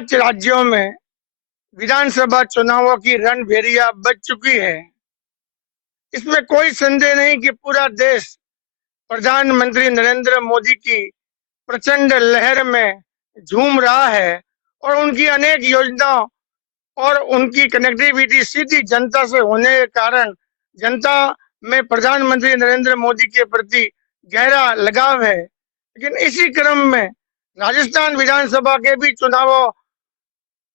5 राज्यों में विधानसभा चुनावों की रणभेरिया बज चुकी है। इसमें कोई संदेह नहीं कि पूरा देश प्रधानमंत्री नरेंद्र मोदी की प्रचंड लहर में झूम रहा है और उनकी अनेक योजनाओं और उनकी कनेक्टिविटी सीधी जनता से होने के कारण जनता में प्रधानमंत्री नरेंद्र मोदी के प्रति गहरा लगाव है। लेकिन इसी क्रम में राजस्थान विधानसभा के भी चुनावों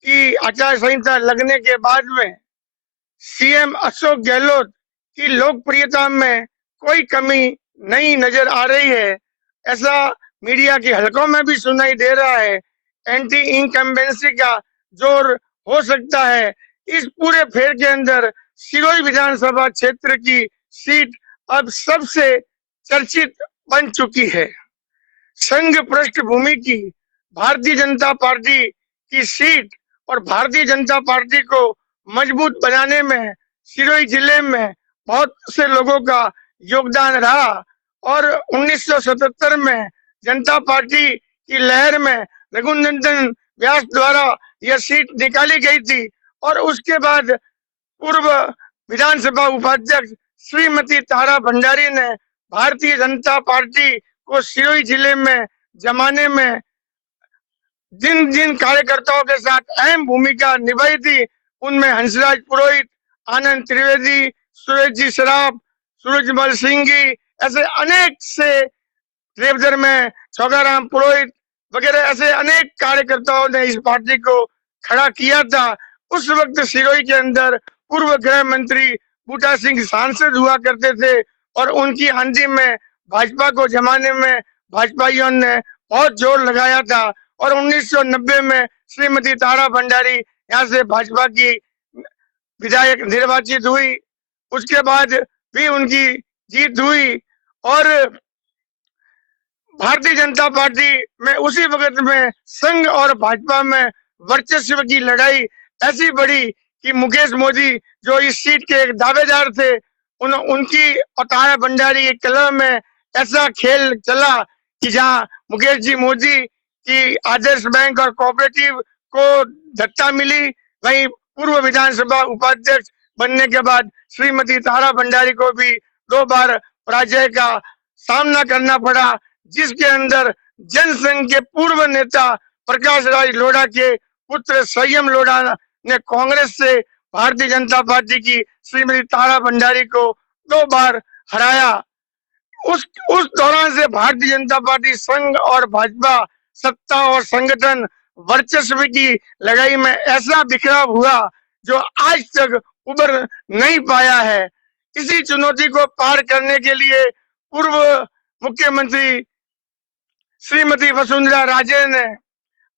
की आचार संहिता लगने के बाद में सीएम अशोक गहलोत की लोकप्रियता में कोई कमी नहीं नजर आ रही है। ऐसा मीडिया के हलकों में भी सुनाई दे रहा है। एंटी इनकम्बेंसी का जोर हो सकता है। इस पूरे फेर के अंदर सिरोही विधानसभा क्षेत्र की सीट अब सबसे चर्चित बन चुकी है। संघ पृष्ठभूमि की भारतीय जनता पार्टी की सीट और भारतीय जनता पार्टी को मजबूत बनाने में सिरोही जिले में बहुत से लोगों का योगदान रहा और 1977 में जनता पार्टी की लहर में रघुनंदन व्यास द्वारा यह सीट निकाली गई थी और उसके बाद पूर्व विधानसभा उपाध्यक्ष श्रीमती तारा भंडारी ने भारतीय जनता पार्टी को सिरोही जिले में जमाने में जिन जिन कार्यकर्ताओं के साथ अहम भूमिका निभाई थी उनमें हंसराज पुरोहित, आनंद त्रिवेदी, सुरेश जी सराफ, सूरजमल सिंह, ऐसे अनेक से रेवदर में छोगाराम पुरोहित वगैरह ऐसे अनेक कार्यकर्ताओं ने इस पार्टी को खड़ा किया था। उस वक्त सिरोही के अंदर पूर्व गृह मंत्री बूटा सिंह सांसद हुआ करते थे और उनकी आंधी में भाजपा को जमाने में भाजपाइयों ने बहुत जोर लगाया था और 1990 में श्रीमती तारा भंडारी यहाँ से भाजपा की विधायक निर्वाचित हुई। उसके बाद भी उनकी जीत हुई और भारतीय जनता पार्टी में उसी वक्त में संघ और भाजपा में वर्चस्व की लड़ाई ऐसी बढ़ी कि मुकेश मोदी जो इस सीट के एक दावेदार थे उनकी और तारा भंडारी के कलह में ऐसा खेल चला कि जहां मुकेश जी मोदी की आदर्श बैंक और कोऑपरेटिव को धक्का मिली, वहीं पूर्व विधानसभा उपाध्यक्ष बनने के बाद श्रीमती तारा भंडारी को भी 2 बार पराजय का सामना करना पड़ा, जिसके अंदर जनसंघ के पूर्व नेता प्रकाश राज लोढ़ा के पुत्र संयम लोढ़ा ने कांग्रेस से भारतीय जनता पार्टी की श्रीमती तारा भंडारी को 2 बार हराया। उस दौरान से भारतीय जनता पार्टी संघ और भाजपा सत्ता और संगठन वर्चस्व की लड़ाई में ऐसा बिखराव हुआ जो आज तक उबर नहीं पाया है। इसी चुनौती को पार करने के लिए पूर्व मुख्यमंत्री श्रीमती वसुंधरा राजे ने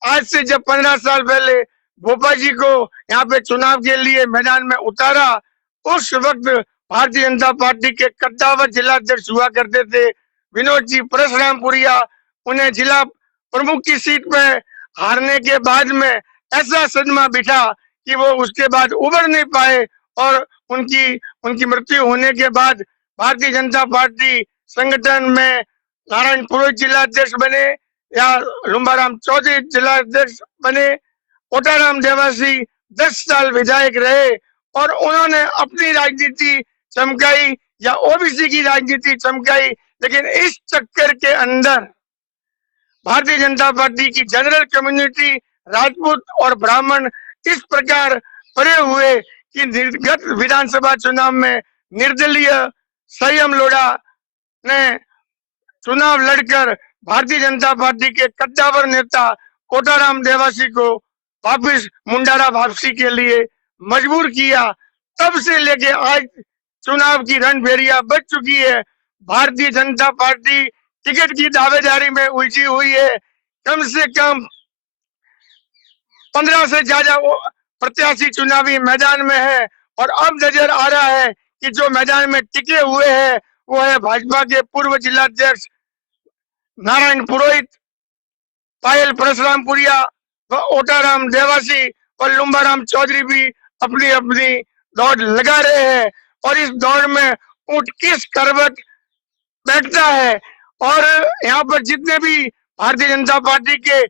आज से जब 15 साल पहले भोपा जी को यहाँ पे चुनाव के लिए मैदान में उतारा, उस वक्त भारतीय जनता पार्टी के कद्दावर जिला अध्यक्ष हुआ करते थे विनोद जी परशुरामपुरिया, उन्हें जिला प्रमुख की सीट में हारने के बाद में ऐसा सदमा बिठा कि वो उसके बाद उबर नहीं पाए और उनकी मृत्यु होने के बाद भारतीय जनता पार्टी संगठन में नारायण पुरोहित जिला अध्यक्ष बने या लुम्बाराम चौधरी जिला अध्यक्ष बने। कोटाराम देवासी 10 साल विधायक रहे और उन्होंने अपनी राजनीति चमकाई या ओबीसी की राजनीति चमकाई, लेकिन इस चक्कर के अंदर भारतीय जनता पार्टी की जनरल कम्युनिटी राजपूत और ब्राह्मण इस प्रकार पड़े हुए कि निर्गत विधानसभा चुनाव में निर्दलीय संयम लोढ़ा ने चुनाव लड़कर भारतीय जनता पार्टी के कद्दावर नेता कोटाराम देवासी को वापिस मुंडारा वापसी के लिए मजबूर किया। तब से लेके आज चुनाव की रणभेरिया बच चुकी है। भारतीय जनता पार्टी टिकट की दावेदारी में उलझी हुई है। कम से कम 15 से ज्यादा प्रत्याशी चुनावी मैदान में है और अब नजर आ रहा है कि जो मैदान में टिके हुए हैं वो है भाजपा के पूर्व जिलाध्यक्ष नारायण पुरोहित, पायल परशुरामपुरिया व ओटाराम देवासी और लुम्बाराम चौधरी भी अपनी अपनी दौड़ लगा रहे हैं और इस दौड़ में ऊंट किस करवट बैठता है। और यहाँ पर जितने भी भारतीय जनता पार्टी के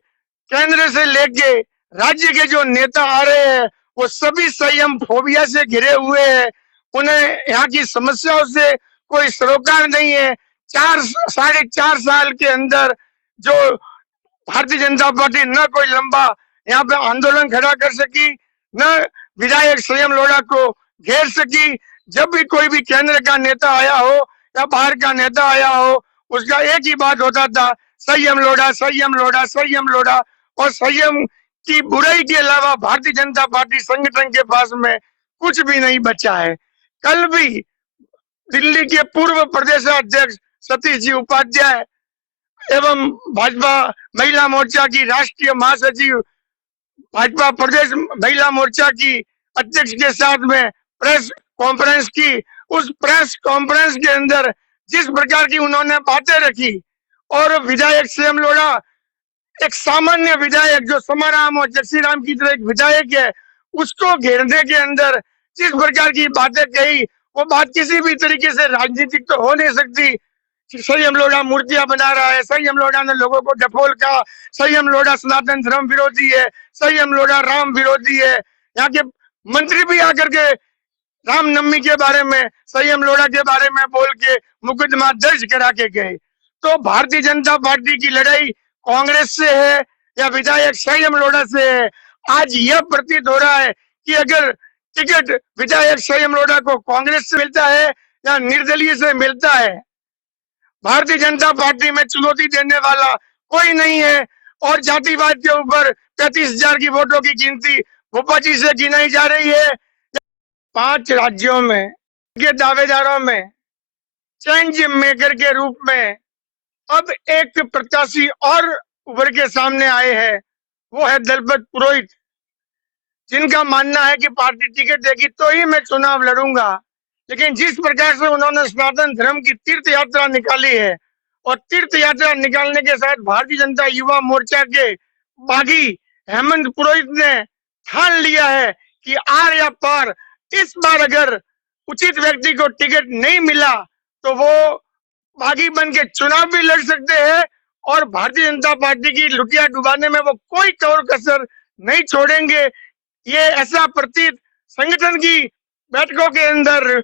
केंद्र से लेके राज्य के जो नेता आ रहे हैं वो सभी संयम फोबिया से घिरे हुए हैं। उन्हें यहाँ की समस्याओं से कोई सरोकार नहीं है। 4-4.5 साल के अंदर जो भारतीय जनता पार्टी न कोई लंबा यहाँ पे आंदोलन खड़ा कर सकी, न विधायक संयम लोढ़ा को घेर सकी। जब भी कोई भी केंद्र का नेता आया हो या बाहर का नेता आया हो, उसका एक ही बात होता था, संयम लोढ़ा, संयम लोढ़ा, संयम लोढ़ा। और संयम की बुराई के अलावा भारतीय जनता पार्टी संगठन के पास में कुछ भी नहीं बचा है। कल भी दिल्ली के पूर्व प्रदेशाध्यक्ष सतीश जी उपाध्याय एवं भाजपा महिला मोर्चा की राष्ट्रीय महासचिव, भाजपा प्रदेश महिला मोर्चा की अध्यक्ष के साथ में प्रेस कॉन्फ्रेंस की। उस प्रेस कॉन्फ्रेंस के अंदर जिस प्रकार की उन्होंने बातें रखी, और विधायक संयम लोढ़ा एक सामान्य विधायक जो समाराम और जक्सीराम की तरह एक विधायक है, उसको घेरने के अंदर जिस प्रकार की बातें कही, वो बात किसी भी तरीके से राजनीतिक तो हो नहीं सकती। संयम लोढ़ा मूर्तियां बना रहा है, संयम लोढ़ा ने लोगों को डफोल कहा, संयम लोढ़ा सनातन धर्म विरोधी है, संयम लोढ़ा राम विरोधी है। यहाँ के मंत्री भी आकर के रामनवमी के बारे में, संयम लोढ़ा के बारे में बोल के मुकदमा दर्ज करा के गए। तो भारतीय जनता पार्टी की लड़ाई कांग्रेस से है या विधायक संयम लोढ़ा से है। आज यह प्रतीत हो रहा है कि अगर टिकट विधायक संयम लोढ़ा को कांग्रेस से मिलता है या निर्दलीय से मिलता है, भारतीय जनता पार्टी में चुनौती देने वाला कोई नहीं है। और जातिवाद के ऊपर 35,000 की वोटों की गिनती भोपा जी से गिनाई जा रही है। 5 राज्यों में के दावेदारों में चेंज मेकर के रूप में अब एक प्रत्याशी और उभर के सामने आए हैं, वो है दलपत पुरोहित, जिनका मानना है कि पार्टी टिकट देगी तो ही मैं चुनाव लड़ूंगा। लेकिन जिस प्रकार से उन्होंने सनातन धर्म की तीर्थ यात्रा निकाली है, और तीर्थ यात्रा निकालने के साथ भारतीय जनता युवा मोर्चा के बागी हेमंत पुरोहित ने ठान लिया है कि आर या पार, इस बार अगर उचित व्यक्ति को टिकट नहीं मिला तो वो बागी बन के चुनाव भी लड़ सकते हैं, और भारतीय जनता पार्टी की लुटिया डुबाने में वो कोई कौर कसर नहीं छोड़ेंगे। ये ऐसा प्रतीत संगठन की बैठकों के अंदर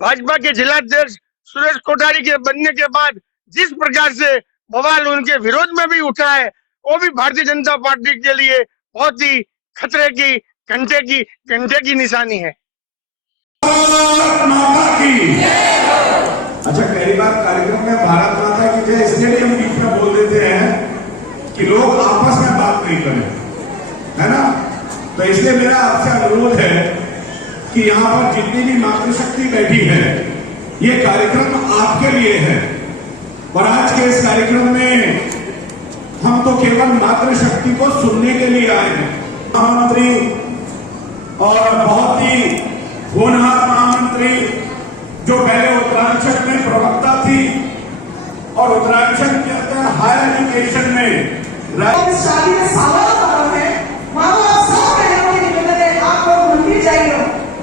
भाजपा के जिलाध्यक्ष सुरेश कोठारी के बनने के बाद जिस प्रकार से बवाल उनके विरोध में भी उठा है, वो भी भारतीय जनता पार्टी के लिए बहुत ही खतरे की घंटे की निशानी है। अच्छा, कई बार कार्यक्रम में भारत माता की जय इसलिए हम बीच में बोल देते हैं कि लोग आपस में बात नहीं करें, है ना। तो इसलिए मेरा आपसे अनुरोध है कि यहाँ पर जितनी भी मातृशक्ति बैठी है, ये कार्यक्रम आपके लिए है। और आज के इस कार्यक्रम में हम तो केवल मातृशक्ति को सुनने के लिए आए हैं। महामंत्री और बहुत ही होनहार महामंत्री जो पहले उत्तरांचल में प्रवक्ता थी, और उत्तरांचल के अंदर हायर एजुकेशन में शादी में सवाल कर रहे हैं। मानो आप सब बहनों की निवेदन है, आप लोग मंदिर जाइए,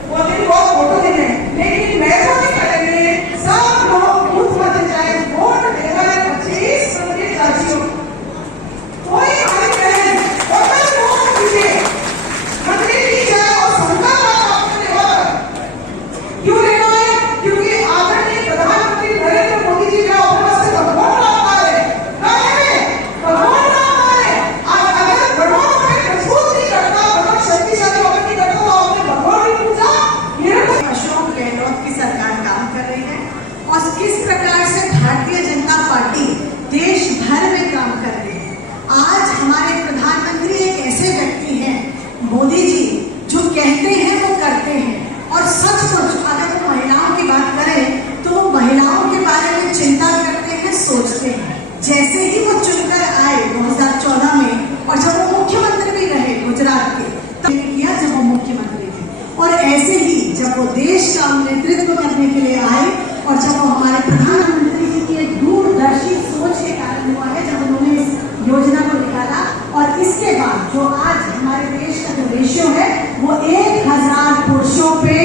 वो दिन बहुत फोटो दिन है, लेकिन मेहरबानी करेंगे सब लोग बूथ में जाए, वोट देना है 25 मंदिर जाइए। कोई हमारी बहन वोट दीजिए, मंदिर की जाए और संकल्प आपने लेवा। क्यों लेना है? क्योंकि आदरणीय प्रधानमंत्री नरेंद्र मोदी जी का उपवास से भगवान राम आ रहे भगवान राम आ रहे। अगर भगवान हमें मजबूत नहीं करता, भगवान शक्तिशाली होकर नहीं करता, तो आपने भगवान की पूजा अशोक गहलोत की सरकार काम कर रही है। और किस प्रकार से भारतीय जनता पार्टी देश भर में काम कर रही है। आज हमारे प्रधानमंत्री एक ऐसे व्यक्ति हैं, मोदी जी, जो कहते हैं वो करते हैं। और सचमुच अगर वो महिलाओं की बात करें तो वो महिलाओं के बारे में चिंता करते हैं, सोचते हैं। जैसे ही वो चुनकर आए 2014 में, और जब वो मुख्यमंत्री भी रहे गुजरात के, तब किया जब वो मुख्यमंत्री थे। और ऐसे ही जब वो देश का नेतृत्व करने के लिए आए, और जब वो हमारे प्रधानमंत्री जी की एक दूरदर्शी सोच के कारण हुआ है, जब उन्होंने इस योजना को निकाला। और इसके बाद जो आज हमारे देश का जो रेशियो है, वो 1000 पुरुषों पे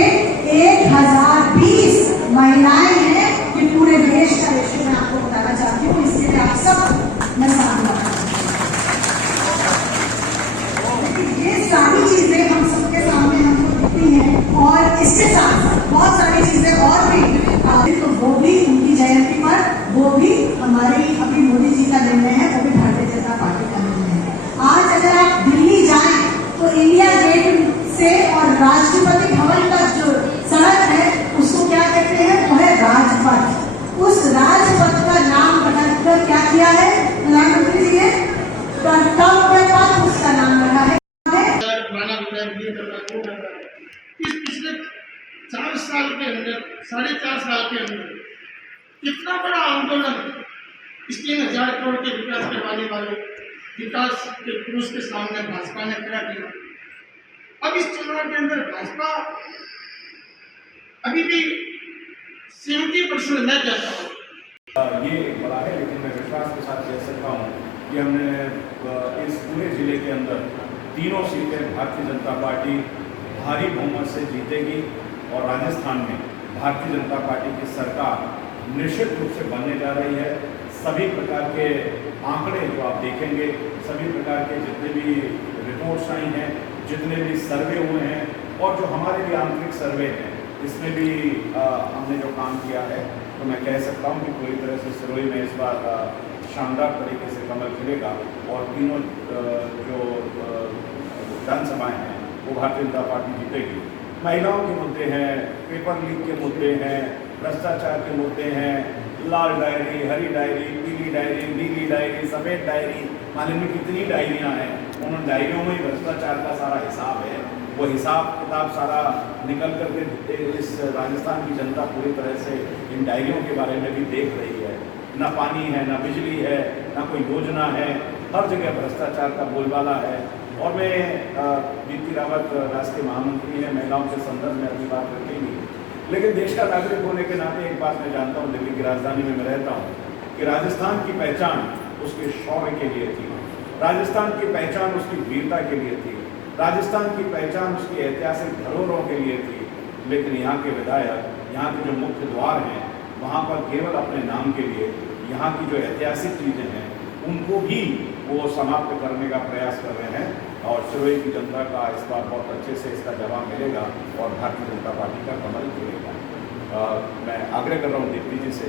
1020 महिलाएं हैं। ये पूरे देश का रेशियो मैं आपको बताना चाहती हूँ, इसके लिए आप सब मैं साथ साल के अंदर, 4.5 साल के अंदर इतना बड़ा आंदोलन इस 3,000 करोड़ के विकास करवाने वाले विकास के पुरुष के सामने भाजपा ने खड़ा किया। अब इस चुनाव के अंदर भाजपा अभी भी 70% न जाता हो। ये एक बड़ा है, लेकिन मैं विश्वास के साथ कह सकता हूँ कि हमने इस पूरे जिले के अंदर तीनों सीटें भारतीय जनता पार्टी भारी बहुमत से जीतेगी और राजस्थान में भारतीय जनता पार्टी की सरकार निश्चित रूप से बनने जा रही है। सभी प्रकार के आंकड़े जो आप देखेंगे, सभी प्रकार के जितने भी रिपोर्ट्स आई हैं, जितने भी सर्वे हुए हैं और जो हमारे भी आंतरिक सर्वे हैं, इसमें भी हमने जो काम किया है, तो मैं कह सकता हूँ कि पूरी तरह से सिरोही में इस बार शानदार तरीके से कमल खिलेगा और तीनों जो विधानसभाएँ हैं वो भारतीय जनता पार्टी जीतेगी। महिलाओं के मुद्दे हैं, पेपर लीक के मुद्दे हैं, भ्रष्टाचार के मुद्दे हैं, लाल डायरी, हरी डायरी, पीली डायरी, नीली डायरी, सफ़ेद डायरी, मालूम नहीं कितनी डायरियाँ हैं। उन डायरियों में भ्रष्टाचार का सारा हिसाब है। वो हिसाब किताब सारा निकल करके इस राजस्थान की जनता पूरी तरह से इन डायरियों के बारे में भी देख रही है। ना पानी है, ना बिजली है, ना कोई योजना है, हर जगह भ्रष्टाचार का बोलबाला है। और मैं दीप्ति रावत राष्ट्रीय महामंत्री हैं, महिलाओं के संदर्भ में अपनी बात रखेंगी, लेकिन देश का नागरिक होने के नाते एक बात मैं जानता हूँ, दिल्ली की राजधानी में मैं रहता हूँ, कि राजस्थान की पहचान उसके शौर्य के लिए थी, राजस्थान की पहचान उसकी वीरता के लिए थी, राजस्थान की पहचान उसकी ऐतिहासिक धरोहरों के लिए थी। लेकिन यहाँ के विधायक, यहाँ के जो मुख्य द्वार हैं, वहाँ पर केवल अपने नाम के लिए यहाँ की जो ऐतिहासिक चीज़ें हैं उनको भी वो समाप्त करने का प्रयास कर रहे हैं। और सिरोही की जनता का इस बार बहुत अच्छे से इसका जवाब मिलेगा और भारतीय जनता पार्टी का कमल खिलेगा। मैं आग्रह कर रहा हूँ दीप्ति जी से